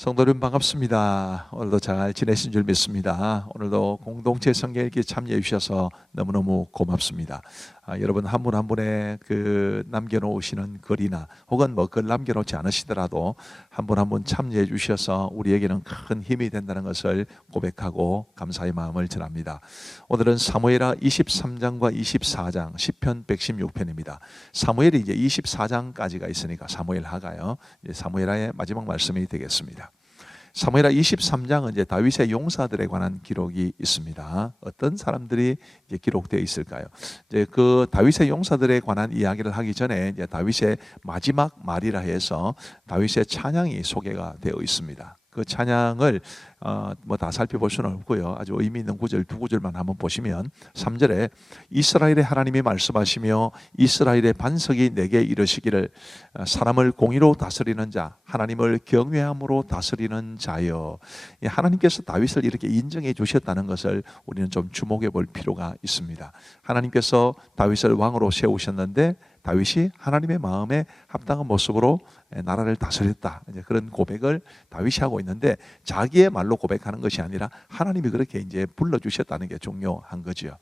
성도님 반갑습니다. 오늘도 잘 지내신 줄 믿습니다. 오늘도 공동체 성경 읽기 참여해 주셔서 너무너무 고맙습니다. 여러분 한 분 한 분의 그 남겨놓으시는 글이나 혹은 뭐 글 남겨놓지 않으시더라도 한 분 한 분 참여해 주셔서 우리에게는 큰 힘이 된다는 것을 고백하고 감사의 마음을 전합니다. 오늘은 사무엘하 23장과 24장, 시편 116편입니다. 사무엘이 이제 24장까지가 있으니까 사무엘하가요. 이제 사무엘하의 마지막 말씀이 되겠습니다. 사무엘하 23장은 이제 다윗의 용사들에 관한 기록이 있습니다. 어떤 사람들이 이제 기록되어 있을까요? 이제 그 다윗의 용사들에 관한 이야기를 하기 전에 이제 다윗의 마지막 말이라 해서 다윗의 찬양이 소개가 되어 있습니다. 그 찬양을 뭐 다 살펴볼 수는 없고요. 아주 의미 있는 구절 두 구절만 한번 보시면 3절에 이스라엘의 하나님이 말씀하시며 이스라엘의 반석이 내게 이르시기를 사람을 공의로 다스리는 자 하나님을 경외함으로 다스리는 자여. 하나님께서 다윗을 이렇게 인정해 주셨다는 것을 우리는 좀 주목해 볼 필요가 있습니다. 하나님께서 다윗을 왕으로 세우셨는데 다윗이 하나님의 마음에 합당한 모습으로 나라를 다스렸다. 이제 그런 고백을 다윗이 하고 있는데 자기의 말로 고백하는 것이 아니라 하나님이 그렇게 이제 불러주셨다는 게 중요한 거죠.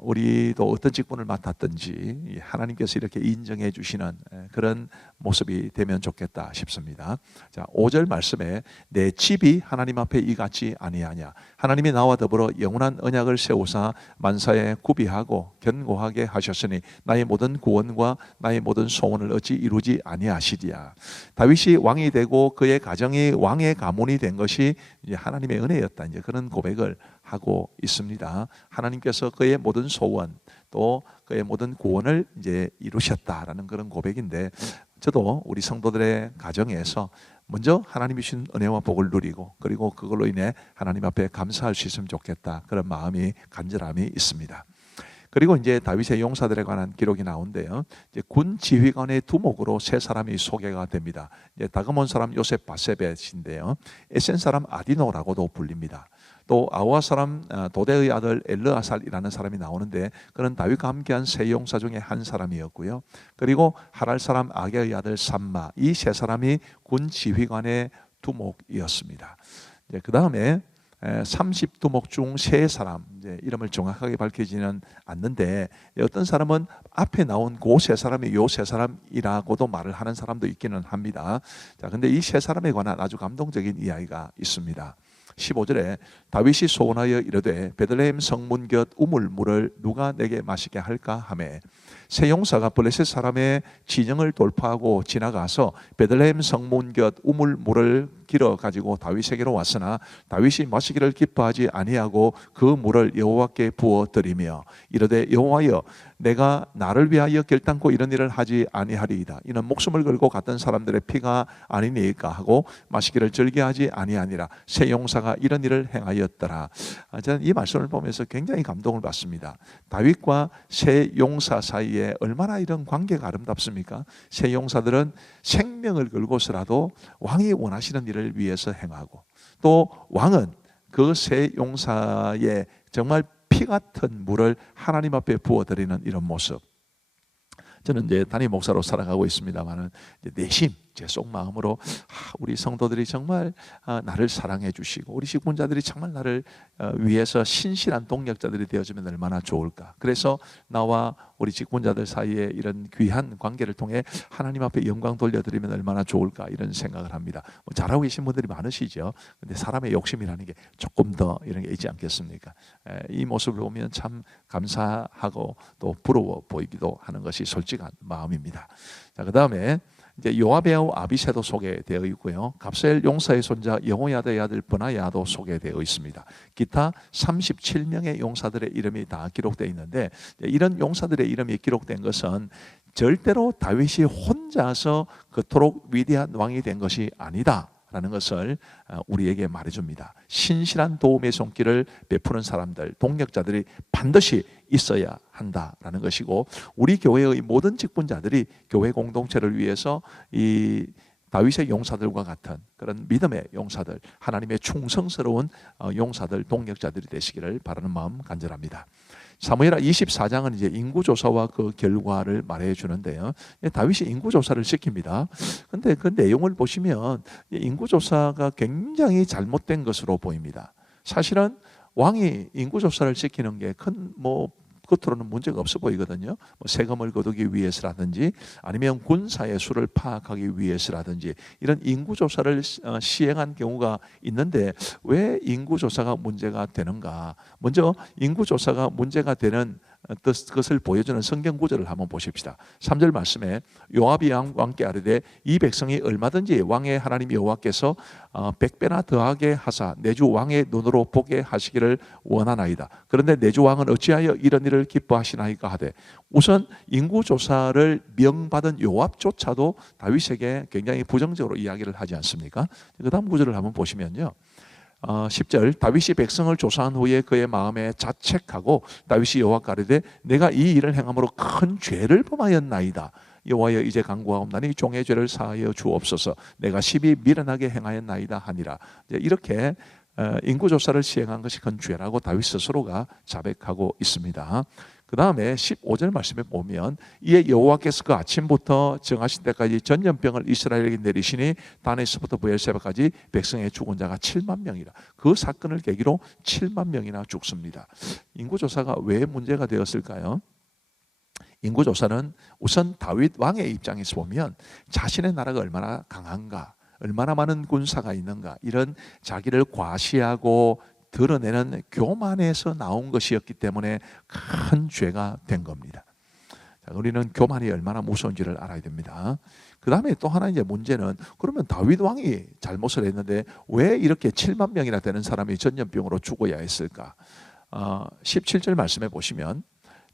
우리도 어떤 직분을 맡았든지 하나님께서 이렇게 인정해 주시는 그런 모습이 되면 좋겠다 싶습니다. 자, 5절 말씀에 내 집이 하나님 앞에 이같이 아니하냐. 하나님이 나와 더불어 영원한 언약을 세우사 만사에 구비하고 견고하게 하셨으니 나의 모든 구원과 나의 모든 소원을 어찌 이루지 아니하시리야. 다윗이 왕이 되고 그의 가정이 왕의 가문이 된 것이 이제 하나님의 은혜였다. 이제 그런 고백을 하고 있습니다. 하나님께서 그의 모든 소원 또 그의 모든 구원을 이제 이루셨다라는 그런 고백인데, 저도 우리 성도들의 가정에서 먼저 하나님이 주신 은혜와 복을 누리고 그리고 그걸로 인해 하나님 앞에 감사할 수 있으면 좋겠다, 그런 마음이 간절함이 있습니다. 그리고 이제 다윗의 용사들에 관한 기록이 나오는데요. 이제 군 지휘관의 두목으로 세 사람이 소개가 됩니다. 이제 다그몬 사람 요셉 바세벳인데요. 에센 사람 아디노라고도 불립니다. 또 아우아 사람 도대의 아들 엘르아살이라는 사람이 나오는데 그는 다윗과 함께한 세 용사 중에 한 사람이었고요. 그리고 하랄 사람 아게의 아들 삼마, 이 세 사람이 군 지휘관의 두목이었습니다. 그 다음에 30두목 중 세 사람, 이제 이름을 정확하게 밝히지는 않는데 어떤 사람은 앞에 나온 그 세 사람이 요 세 사람이라고도 말을 하는 사람도 있기는 합니다. 자, 근데 이 세 사람에 관한 아주 감동적인 이야기가 있습니다. 15절에 다윗이 소원하여 이르되 베들레헴 성문 곁 우물물을 누가 내게 마시게 할까 하매 세 용사가 블레셋 사람의 진영을 돌파하고 지나가서 베들레헴 성문 곁 우물물을 길어 가지고 다윗에게로 왔으나 다윗이 마시기를 기뻐하지 아니하고 그 물을 여호와께 부어 드리며 이르되 여호와여 내가 나를 위하여 결단코 이런 일을 하지 아니하리이다. 이는 목숨을 걸고 갔던 사람들의 피가 아니니까 하고 마시기를 즐겨하지 아니하니라. 세 용사가 이런 일을 행하였더라. 저는 이 말씀을 보면서 굉장히 감동을 받습니다. 다윗과 세 용사 사이에 얼마나 이런 관계가 아름답습니까? 세 용사들은 생명을 걸고서라도 왕이 원하시는 일을 위해서 행하고 또 왕은 그 세 용사의 정말 피 같은 물을 하나님 앞에 부어드리는 이런 모습. 저는 이제 담임 목사로 살아가고 있습니다만은 내심 제 속마음으로 우리 성도들이 정말 나를 사랑해 주시고 우리 직분자들이 정말 나를 위해서 신실한 동력자들이 되어주면 얼마나 좋을까. 그래서 나와 우리 직분자들 사이에 이런 귀한 관계를 통해 하나님 앞에 영광 돌려드리면 얼마나 좋을까, 이런 생각을 합니다. 뭐 잘하고 계신 분들이 많으시죠. 근데 사람의 욕심이라는 게 조금 더 이런 게 있지 않겠습니까? 이 모습을 보면 참 감사하고 또 부러워 보이기도 하는 것이 솔직한 마음입니다. 자, 그 다음에 이제 요압의 아우 아비새도 소개되어 있고요. 갑셀 용사의 손자 여호야다의 아들 브나야도 소개되어 있습니다. 기타 37명의 용사들의 이름이 다 기록되어 있는데 이런 용사들의 이름이 기록된 것은 절대로 다윗이 혼자서 그토록 위대한 왕이 된 것이 아니다 라는 것을 우리에게 말해줍니다. 신실한 도움의 손길을 베푸는 사람들, 동력자들이 반드시 있어야 한다라는 것이고, 우리 교회의 모든 직분자들이 교회 공동체를 위해서 이 다윗의 용사들과 같은 그런 믿음의 용사들, 하나님의 충성스러운 용사들, 동력자들이 되시기를 바라는 마음 간절합니다. 사무엘하 24장은 이제 인구조사와 그 결과를 말해 주는데요. 다윗이 인구조사를 시킵니다. 근데 그 내용을 보시면 인구조사가 굉장히 잘못된 것으로 보입니다. 사실은 왕이 인구조사를 시키는 게 큰 겉으로는 문제가 없어 보이거든요. 세금을 거두기 위해서라든지 아니면 군사의 수를 파악하기 위해서라든지 이런 인구조사를 시행한 경우가 있는데 왜 인구조사가 문제가 되는가? 먼저 인구조사가 문제가 되는 것을 보여주는 성경 구절을 한번 보십시다. 3절 말씀에 요압이 왕께 아뢰되 이 백성이 얼마든지 왕의 하나님 여호와께서 100배나 더하게 하사 내 주 왕의 눈으로 보게 하시기를 원하나이다. 그런데 내 주 왕은 어찌하여 이런 일을 기뻐하시나이까 하되, 우선 인구조사를 명받은 요압조차도 다윗에게 굉장히 부정적으로 이야기를 하지 않습니까? 그 다음 구절을 한번 보시면요, 10절 다윗이 백성을 조사한 후에 그의 마음에 자책하고 다윗이 여호와께 아뢰되 내가 이 일을 행함으로 큰 죄를 범하였나이다. 여호와여 이제 간구하옵나니 종의 죄를 사하여 주옵소서. 내가 심히 미련하게 행하였나이다 하니라. 이렇게 인구조사를 시행한 것이 큰 죄라고 다윗 스스로가 자백하고 있습니다. 그 다음에 15절 말씀에 보면 이에 여호와께서 그 아침부터 정하신 때까지 전염병을 이스라엘에게 내리시니 단에서부터 브엘세바까지 백성의 죽은 자가 7만 명이라. 그 사건을 계기로 7만 명이나 죽습니다. 인구조사가 왜 문제가 되었을까요? 인구조사는 우선 다윗 왕의 입장에서 보면 자신의 나라가 얼마나 강한가, 얼마나 많은 군사가 있는가, 이런 자기를 과시하고 드러내는 교만에서 나온 것이었기 때문에 큰 죄가 된 겁니다. 자, 우리는 교만이 얼마나 무서운지를 알아야 됩니다. 그 다음에 또 하나 이제 문제는, 그러면 다윗 왕이 잘못을 했는데 왜 이렇게 7만 명이나 되는 사람이 전염병으로 죽어야 했을까? 17절 말씀해 보시면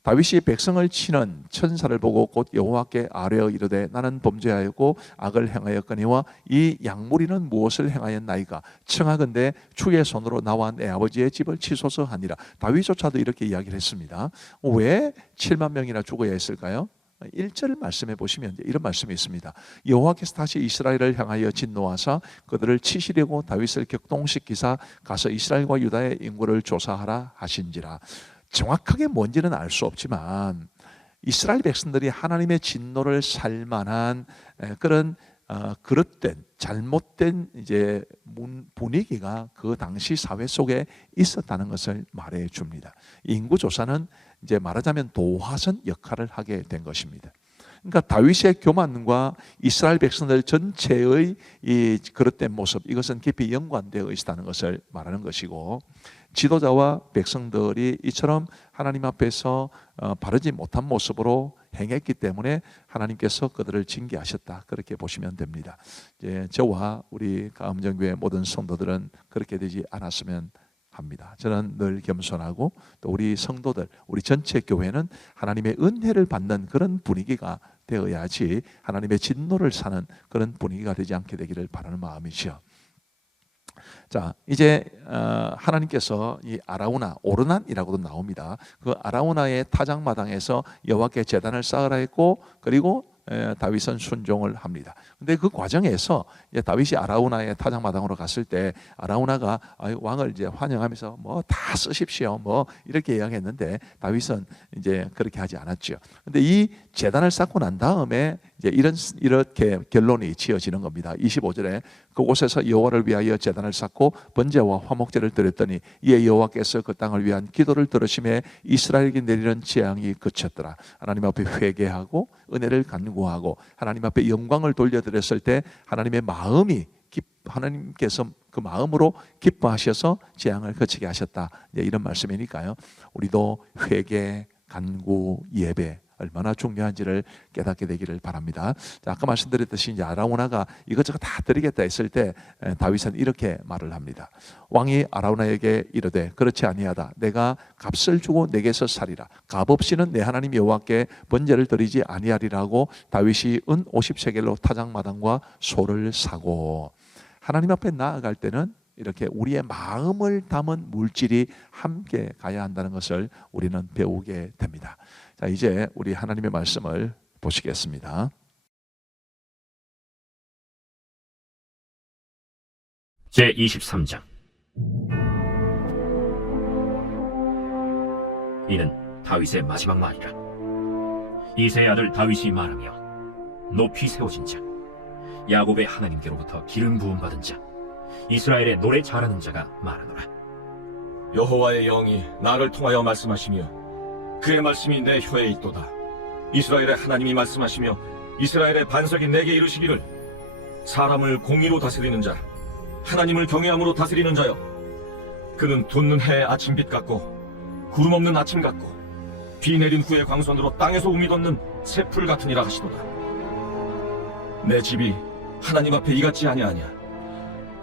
다윗이 백성을 치는 천사를 보고 곧 여호와께 아뢰어 이르되 나는 범죄하였고 악을 행하였거니와 이 양무리는 무엇을 행하였나이까? 청하건대 주의 손으로 나와 내 아버지의 집을 치소서 하니라. 다윗조차도 이렇게 이야기를 했습니다. 왜 7만 명이나 죽어야 했을까요? 1절 말씀해 보시면 이런 말씀이 있습니다. 여호와께서 다시 이스라엘을 향하여 진노하사 그들을 치시려고 다윗을 격동시키사 가서 이스라엘과 유다의 인구를 조사하라 하신지라. 정확하게 뭔지는 알 수 없지만 이스라엘 백성들이 하나님의 진노를 살 만한 그런 그릇된 잘못된 이제 분위기가 그 당시 사회 속에 있었다는 것을 말해 줍니다. 인구 조사는 이제 말하자면 도화선 역할을 하게 된 것입니다. 그러니까 다윗의 교만과 이스라엘 백성들 전체의 이 그릇된 모습, 이것은 깊이 연관되어 있다는 것을 말하는 것이고, 지도자와 백성들이 이처럼 하나님 앞에서 바르지 못한 모습으로 행했기 때문에 하나님께서 그들을 징계하셨다, 그렇게 보시면 됩니다. 이제 저와 우리 가음정교회 모든 성도들은 그렇게 되지 않았으면 합니다. 저는 늘 겸손하고 또 우리 성도들, 우리 전체 교회는 하나님의 은혜를 받는 그런 분위기가 되어야지 하나님의 진노를 사는 그런 분위기가 되지 않게 되기를 바라는 마음이죠. 자, 이제 하나님께서 이 아라우나, 오르난이라고도 나옵니다. 그 아라우나의 타작마당에서 여호와께 제단을 쌓으라 했고, 그리고 다윗은 순종을 합니다. 근데 그 과정에서 이제 다윗이 아라우나의 타작마당으로 갔을 때 아라우나가 왕을 이제 환영하면서 뭐 다 쓰십시오 뭐 이렇게 이야기했는데 다윗은 이제 그렇게 하지 않았죠. 근데 이 제단을 쌓고 난 다음에 이제 이렇게 결론이 지어지는 겁니다. 25절에 그곳에서 여호와를 위하여 제단을 쌓고 번제와 화목제를 드렸더니 이에 여호와께서 그 땅을 위한 기도를 들으심에 이스라엘에게 내리는 재앙이 그쳤더라. 하나님 앞에 회개하고 은혜를 간구하고 하나님 앞에 영광을 돌려드렸을 때 하나님의 마음이 하나님께서 그 마음으로 기뻐하셔서 재앙을 그치게 하셨다, 이런 말씀이니까요. 우리도 회개, 간구, 예배 얼마나 중요한지를 깨닫게 되기를 바랍니다. 자, 아까 말씀드렸듯이 이제 아라우나가 이것저것 다 드리겠다 했을 때 다윗은 이렇게 말을 합니다. 왕이 아라우나에게 이르되 그렇지 아니하다. 내가 값을 주고 내게서 살이라. 값 없이는 내 하나님 여호와께 번제를 드리지 아니하리라고 다윗이 은 50세겔로 타작마당과 소를 사고, 하나님 앞에 나아갈 때는 이렇게 우리의 마음을 담은 물질이 함께 가야 한다는 것을 우리는 배우게 됩니다. 자, 이제 우리 하나님의 말씀을 보시겠습니다. 제23장. 이는 다윗의 마지막 말이라. 이새의 아들 다윗이 말하며 높이 세워진 자, 야곱의 하나님께로부터 기름 부음 받은 자, 이스라엘의 노래 잘하는 자가 말하노라. 여호와의 영이 나를 통하여 말씀하시며 그의 말씀이 내 혀에 있도다. 이스라엘의 하나님이 말씀하시며 이스라엘의 반석이 내게 이르시기를, 사람을 공의로 다스리는 자, 하나님을 경외함으로 다스리는 자여, 그는 돋는 해의 아침빛 같고 구름 없는 아침 같고 비 내린 후의 광선으로 땅에서 우미 돋는 새풀 같으니라 하시도다. 내 집이 하나님 앞에 이같지 아니하냐.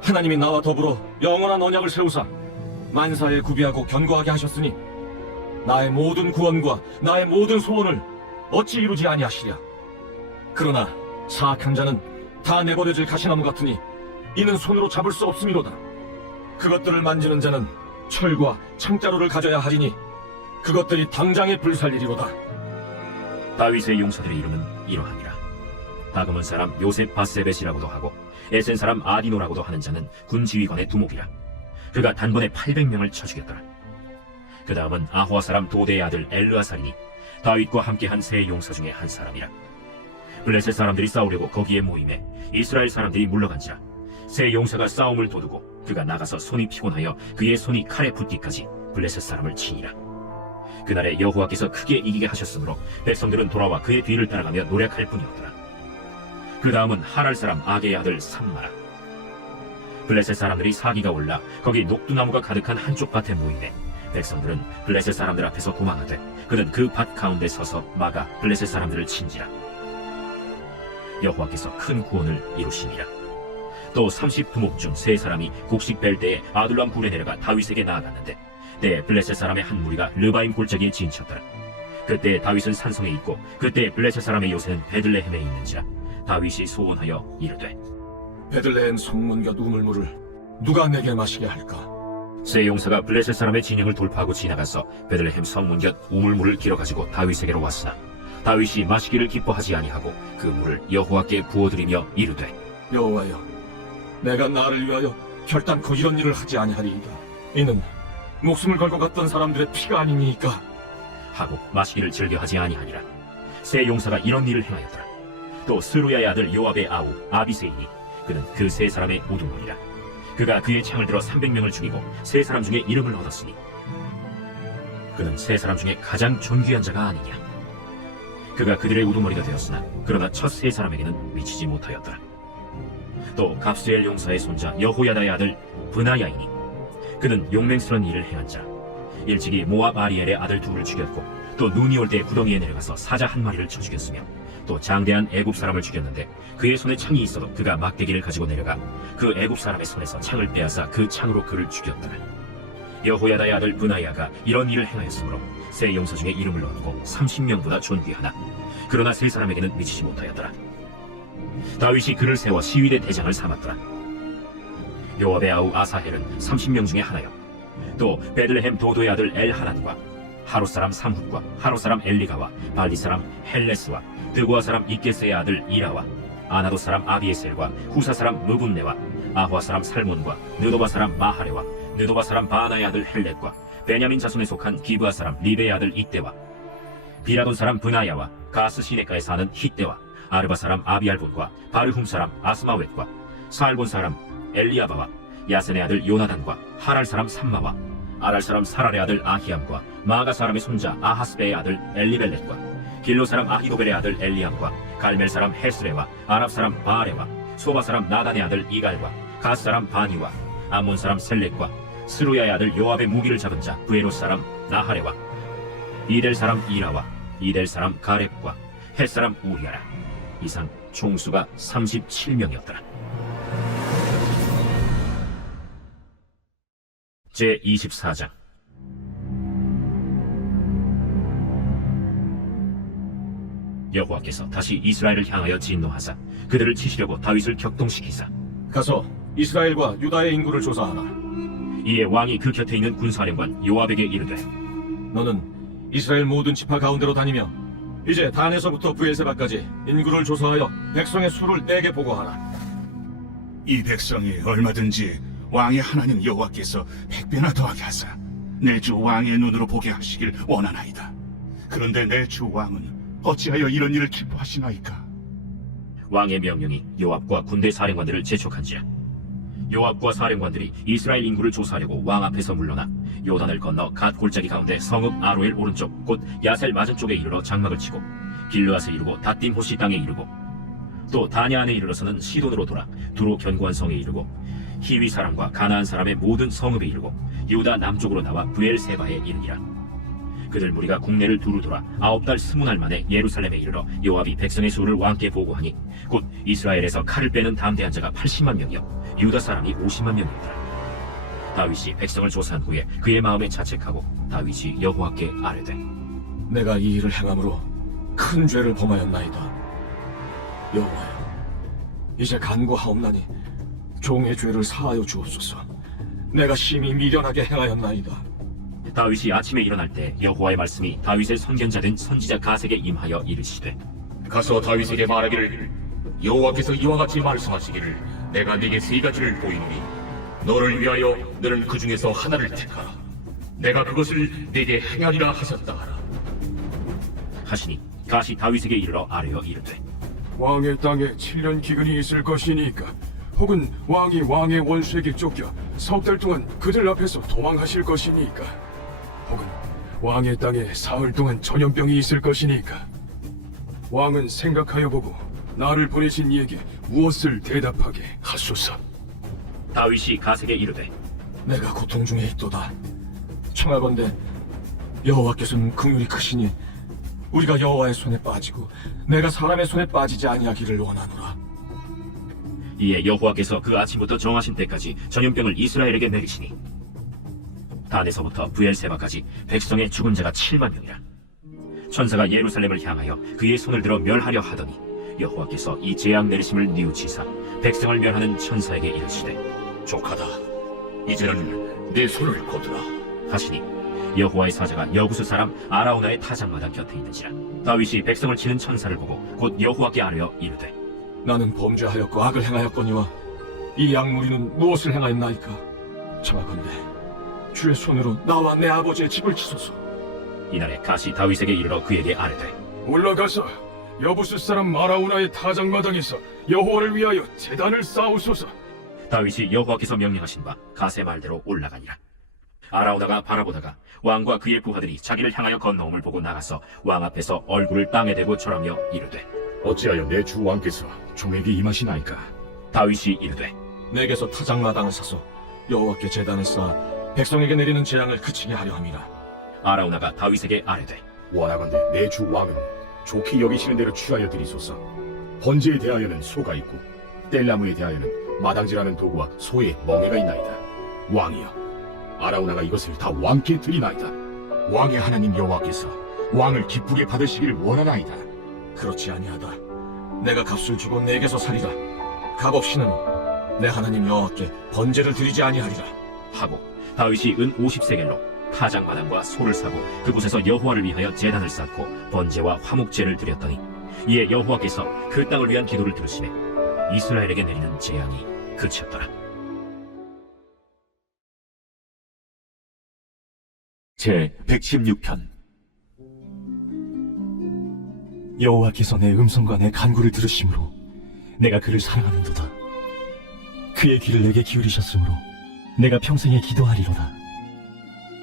하나님이 나와 더불어 영원한 언약을 세우사 만사에 구비하고 견고하게 하셨으니 나의 모든 구원과 나의 모든 소원을 어찌 이루지 아니하시랴. 그러나 사악한 자는 다 내버려질 가시나무 같으니 이는 손으로 잡을 수 없음이로다. 그것들을 만지는 자는 철과 창자루를 가져야 하리니 그것들이 당장에 불살리리로다. 다윗의 용사들의 이름은 이러하니라. 다그문 사람 요셉 바세벳이라고도 하고 에센 사람 아디노라고도 하는 자는 군 지휘관의 두목이라. 그가 단번에 800명을 쳐 죽였더라. 그 다음은 아호아 사람 도대의 아들 엘르아살이니 다윗과 함께한 세 용사 중에 한 사람이라. 블레셋 사람들이 싸우려고 거기에 모임에 이스라엘 사람들이 물러간지라. 세 용사가 싸움을 도두고 그가 나가서 손이 피곤하여 그의 손이 칼에 붙기까지 블레셋 사람을 치니라. 그날에 여호와께서 크게 이기게 하셨으므로 백성들은 돌아와 그의 뒤를 따라가며 노력할 뿐이었더라. 그 다음은 하랄 사람 아게의 아들 삼마라. 블레셋 사람들이 사기가 올라 거기 녹두나무가 가득한 한쪽 밭에 모이매 백성들은 블레셋 사람들 앞에서 도망하되 그는 그 밭 가운데 서서 막아 블레셋 사람들을 친지라. 여호와께서 큰 구원을 이루시니라. 또 30두목 중 세 사람이 곡식 뺄 때에 아둘람 굴에 내려가 다윗에게 나아갔는데 때에 블레셋 사람의 한 무리가 르바임 골짜기에 진쳤더라. 그때 다윗은 산성에 있고 그때 블레셋 사람의 요새는 베들레헴에 있는지라. 다윗이 소원하여 이르되, 베들레헴 성문 곁 우물물을 누가 내게 마시게 할까? 세 용사가 블레셋 사람의 진영을 돌파하고 지나가서 베들레헴 성문 곁 우물물을 길어가지고 다윗에게로 왔으나 다윗이 마시기를 기뻐하지 아니하고 그 물을 여호와께 부어드리며 이르되, 여호와여, 내가 나를 위하여 결단코 이런 일을 하지 아니하리이다. 이는 목숨을 걸고 갔던 사람들의 피가 아니니까. 하고 마시기를 즐겨하지 아니하니라. 세 용사가 이런 일을 행하였더라. 또 스루야의 아들 요압의 아우 아비세이니 그는 그 세 사람의 우두머리라. 그가 그의 창을 들어 300명을 죽이고 세 사람 중에 이름을 얻었으니 그는 세 사람 중에 가장 존귀한 자가 아니냐. 그가 그들의 우두머리가 되었으나 그러나 첫 세 사람에게는 미치지 못하였더라. 또 갑스엘 용사의 손자 여호야다의 아들 브나야이니 그는 용맹스러운 일을 행한 자. 일찍이 모압 아리엘의 아들 둘을 죽였고 또 눈이 올 때 구덩이에 내려가서 사자 한 마리를 쳐 죽였으며 또 장대한 애굽 사람을 죽였는데 그의 손에 창이 있어도 그가 막대기를 가지고 내려가 그 애굽 사람의 손에서 창을 빼앗아 그 창으로 그를 죽였더라. 여호야다의 아들 브나야가 이런 일을 행하였으므로 세 용사 중에 이름을 얻고 30명보다 존귀하나 그러나 세 사람에게는 미치지 못하였더라. 다윗이 그를 세워 시위대 대장을 삼았더라. 요압의 아우 아사헬은 30명 중에 하나요. 또 베들레헴 도도의 아들 엘하난과 하롯 사람 삼훗과 하롯 사람 엘리가와 발리 사람 헬레스와 드고아 사람 이게스의 아들 이라와 아나도 사람 아비에셀과 후사 사람 므분네와 아호아 사람 살몬과 느도바 사람 마하레와 느도바 사람 바나의 아들 헬렛과 베냐민 자손에 속한 기브아 사람 리베의 아들 이때와 비라돈 사람 브나야와 가스 시네가에 사는 히때와 아르바 사람 아비알본과 바르훔 사람 아스마웻과 살본 사람 엘리아바와 야센의 아들 요나단과 하랄 사람 삼마와 아랄 사람 사랄의 아들 아히암과 마가 사람의 손자 아하스베의 아들 엘리벨렛과 길로 사람 아히도벨의 아들 엘리암과 갈멜 사람 헤스레와 아랍 사람 바레와 소바 사람 나단의 아들 이갈과 가스 사람 바니와 암몬 사람 셀렉과 스루야의 아들 요압의 무기를 잡은 자 브에롯 사람 나하레와 이델 사람 이라와 이델 사람 가렙과 헷 사람 우리아라. 이상 총수가 37명이었더라. 제24장. 여호와께서 다시 이스라엘을 향하여 진노하사 그들을 치시려고 다윗을 격동시키사 가서 이스라엘과 유다의 인구를 조사하라. 이에 왕이 그 곁에 있는 군사령관 요압에게 이르되, 너는 이스라엘 모든 지파 가운데로 다니며 이제 단에서부터 브엘세바까지 인구를 조사하여 백성의 수를 내게 보고하라. 이 백성이 얼마든지 왕의 하나님 여호와께서 100배나 더하게 하사 내 주 왕의 눈으로 보게 하시길 원하나이다. 그런데 내 주 왕은 어찌하여 이런 일을 기뻐하시나이까? 왕의 명령이 요압과 군대 사령관들을 재촉한지라. 요압과 사령관들이 이스라엘 인구를 조사하려고 왕 앞에서 물러나 요단을 건너 갓 골짜기 가운데 성읍 아로엘 오른쪽 곧 야셀 맞은쪽에 이르러 장막을 치고 길르앗을 이루고 닷딤 호시 땅에 이르고 또 다냐 안에 이르러서는 시돈으로 돌아 두로 견고한 성에 이르고 히위 사람과 가나안 사람의 모든 성읍에 이르고 유다 남쪽으로 나와 브엘세바에 이르니라. 그들 무리가 국내를 두루 돌아 9달 20날 만에 예루살렘에 이르러 요압이 백성의 수를 왕께 보고하니 곧 이스라엘에서 칼을 빼는 담대한 자가 80만 명이요 유다 사람이 50만 명이더라. 다윗이 백성을 조사한 후에 그의 마음에 자책하고 다윗이 여호와께 아뢰되 내가 이 일을 행함으로 큰 죄를 범하였나이다. 여호와여, 이제 간구하옵나니 종의 죄를 사하여 주옵소서. 내가 심히 미련하게 행하였나이다. 다윗이 아침에 일어날 때 여호와의 말씀이 다윗의 선견자 된 선지자 가세게 임하여 이르시되 가서 다윗에게 말하기를 여호와께서 이와 같이 말씀하시기를 내가 네게 세 가지를 보이노니 너를 위하여 너는 그 중에서 하나를 택하라. 내가 그것을 네게 행하리라 하셨다 하라. 하시니 가시 다윗에게 이르러 아뢰어 이르되 왕의 땅에 7년 기근이 있을 것이니까 혹은 왕이 왕의 원수에게 쫓겨 석 달 동안 그들 앞에서 도망하실 것이니까 혹은 왕의 땅에 사흘 동안 전염병이 있을 것이니까 왕은 생각하여 보고 나를 보내신 이에게 무엇을 대답하게 하소서. 다윗이 가세게 이르되 내가 고통 중에 있도다. 청하건대 여호와께서는 긍휼이 크시니 우리가 여호와의 손에 빠지고 내가 사람의 손에 빠지지 아니하기를 원하노라. 이에 여호와께서 그 아침부터 정하신 때까지 전염병을 이스라엘에게 내리시니 단에서부터 브엘세바까지 백성의 죽은 자가 7만 명이라. 천사가 예루살렘을 향하여 그의 손을 들어 멸하려 하더니 여호와께서 이 재앙 내리심을 뉘우치사 백성을 멸하는 천사에게 이르시되 족하다. 이제는 내 손을 거두라. 하시니 여호와의 사자가 여구스 사람 아라우나의 타작마당 곁에 있는지라. 다윗이 백성을 치는 천사를 보고 곧 여호와께 아뢰어 이르되 나는 범죄하였고 악을 행하였거니와 이 양무리는 무엇을 행하였나이까? 청하건대 주의 손으로 나와 내 아버지의 집을 치소서. 이날에 가시 다윗에게 이르러 그에게 아뢰되 올라가서 여부스 사람 아라우나의 타작마당에서 여호와를 위하여 제단을 쌓으소서. 다윗이 여호와께서 명령하신 바 가세 말대로 올라가니라. 아라우나가 바라보다가 왕과 그의 부하들이 자기를 향하여 건너옴을 보고 나가서 왕 앞에서 얼굴을 땅에 대고 절하며 이르되 어찌하여 내 주 왕께서 종에게 임하시나이까? 다윗이 이르되 내게서 타작마당을 사서 여호와께 제단을 쌓아 백성에게 내리는 재앙을 그치게 하려 함이라. 아라우나가 다윗에게 아뢰되 원하건대 내 주 왕은 좋게 여기시는 대로 취하여 드리소서. 번제에 대하여는 소가 있고 뗄나무에 대하여는 마당질하는 도구와 소의 멍에가 있나이다. 왕이여, 아라우나가 이것을 다 왕께 드리나이다. 왕의 하나님 여호와께서 왕을 기쁘게 받으시기를 원하나이다. 그렇지 아니하다. 내가 값을 주고 내게서 살이라. 값없이는 내 하나님 여호와께 번제를 드리지 아니하리라. 하고 다윗이 은 50세겔로 타작마당과 소를 사고 그곳에서 여호와를 위하여 제단을 쌓고 번제와 화목제를 드렸더니 이에 여호와께서 그 땅을 위한 기도를 들으시매 이스라엘에게 내리는 재앙이 그쳤더라. 제 116편. 여호와께서 내 음성과 내 간구를 들으심으로 내가 그를 사랑하는도다. 그의 귀를 내게 기울이셨으므로 내가 평생에 기도하리로다.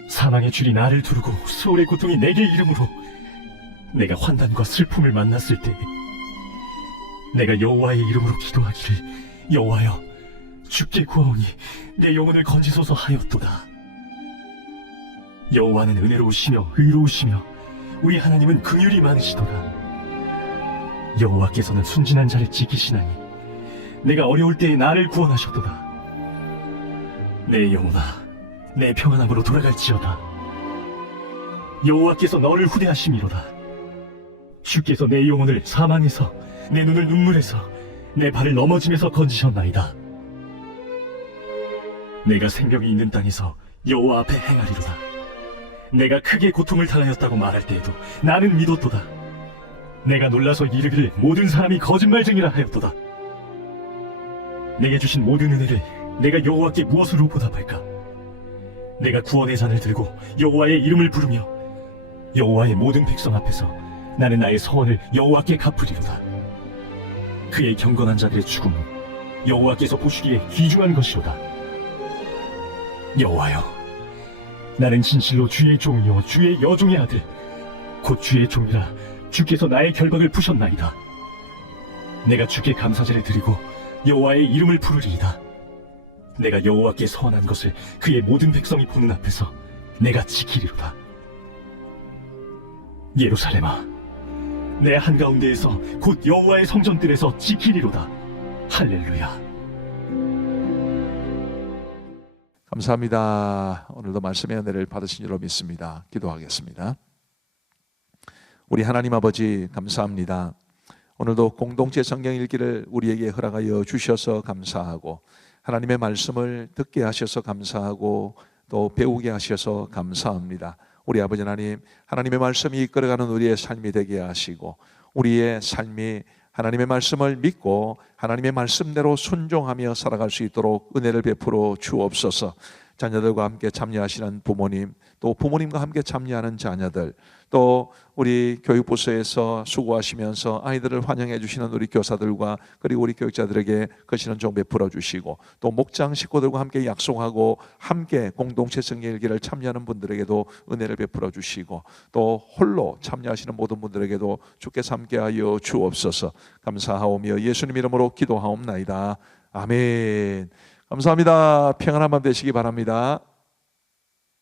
사망의 줄이 나를 두르고 수월의 고통이 내게 이름으로 내가 환단과 슬픔을 만났을 때 내가 여호와의 이름으로 기도하기를 여호와여 주께 구하오니 내 영혼을 건지소서 하였도다. 여호와는 은혜로우시며 의로우시며 우리 하나님은 긍휼이 많으시도다. 여호와께서는 순진한 자를 지키시나니 내가 어려울 때에 나를 구원하셨도다. 내 영혼아, 내 평안함으로 돌아갈지어다. 여호와께서 너를 후대하심이로다. 주께서 내 영혼을 사망에서 내 눈을 눈물에서 내 발을 넘어짐에서 건지셨나이다. 내가 생명이 있는 땅에서 여호와 앞에 행하리로다. 내가 크게 고통을 당하였다고 말할 때에도 나는 믿었도다. 내가 놀라서 이르기를 모든 사람이 거짓말쟁이라 하였도다. 내게 주신 모든 은혜를 내가 여호와께 무엇으로 보답할까? 내가 구원의 잔을 들고 여호와의 이름을 부르며 여호와의 모든 백성 앞에서 나는 나의 서원을 여호와께 갚으리로다. 그의 경건한 자들의 죽음은 여호와께서 보시기에 귀중한 것이로다. 여호와여, 나는 진실로 주의 종이요 주의 여종의 아들 곧 주의 종이라 주께서 나의 결박을 푸셨나이다. 내가 주께 감사제를 드리고 여호와의 이름을 부르리이다. 내가 여호와께 서원한 것을 그의 모든 백성이 보는 앞에서 내가 지키리로다. 예루살렘아, 내 한가운데에서 곧 여호와의 성전들에서 지키리로다. 할렐루야. 감사합니다. 오늘도 말씀의 은혜를 받으신 줄로 믿습니다. 기도하겠습니다. 우리 하나님 아버지 감사합니다. 오늘도 공동체 성경 읽기를 우리에게 허락하여 주셔서 감사하고 하나님의 말씀을 듣게 하셔서 감사하고 또 배우게 하셔서 감사합니다. 우리 아버지 하나님, 하나님의 말씀이 이끌어가는 우리의 삶이 되게 하시고 우리의 삶이 하나님의 말씀을 믿고 하나님의 말씀대로 순종하며 살아갈 수 있도록 은혜를 베풀어 주옵소서. 자녀들과 함께 참여하시는 부모님, 또 부모님과 함께 참여하는 자녀들, 또 우리 교육부서에서 수고하시면서 아이들을 환영해 주시는 우리 교사들과 그리고 우리 교육자들에게 거시는 종 베풀어 주시고, 또 목장 식구들과 함께 약속하고 함께 공동체 성경 읽기를 참여하는 분들에게도 은혜를 베풀어 주시고, 또 홀로 참여하시는 모든 분들에게도 주께서 함께하여 주옵소서. 감사하오며 예수님 이름으로 기도하옵나이다. 아멘. 감사합니다. 평안한 밤 되시기 바랍니다.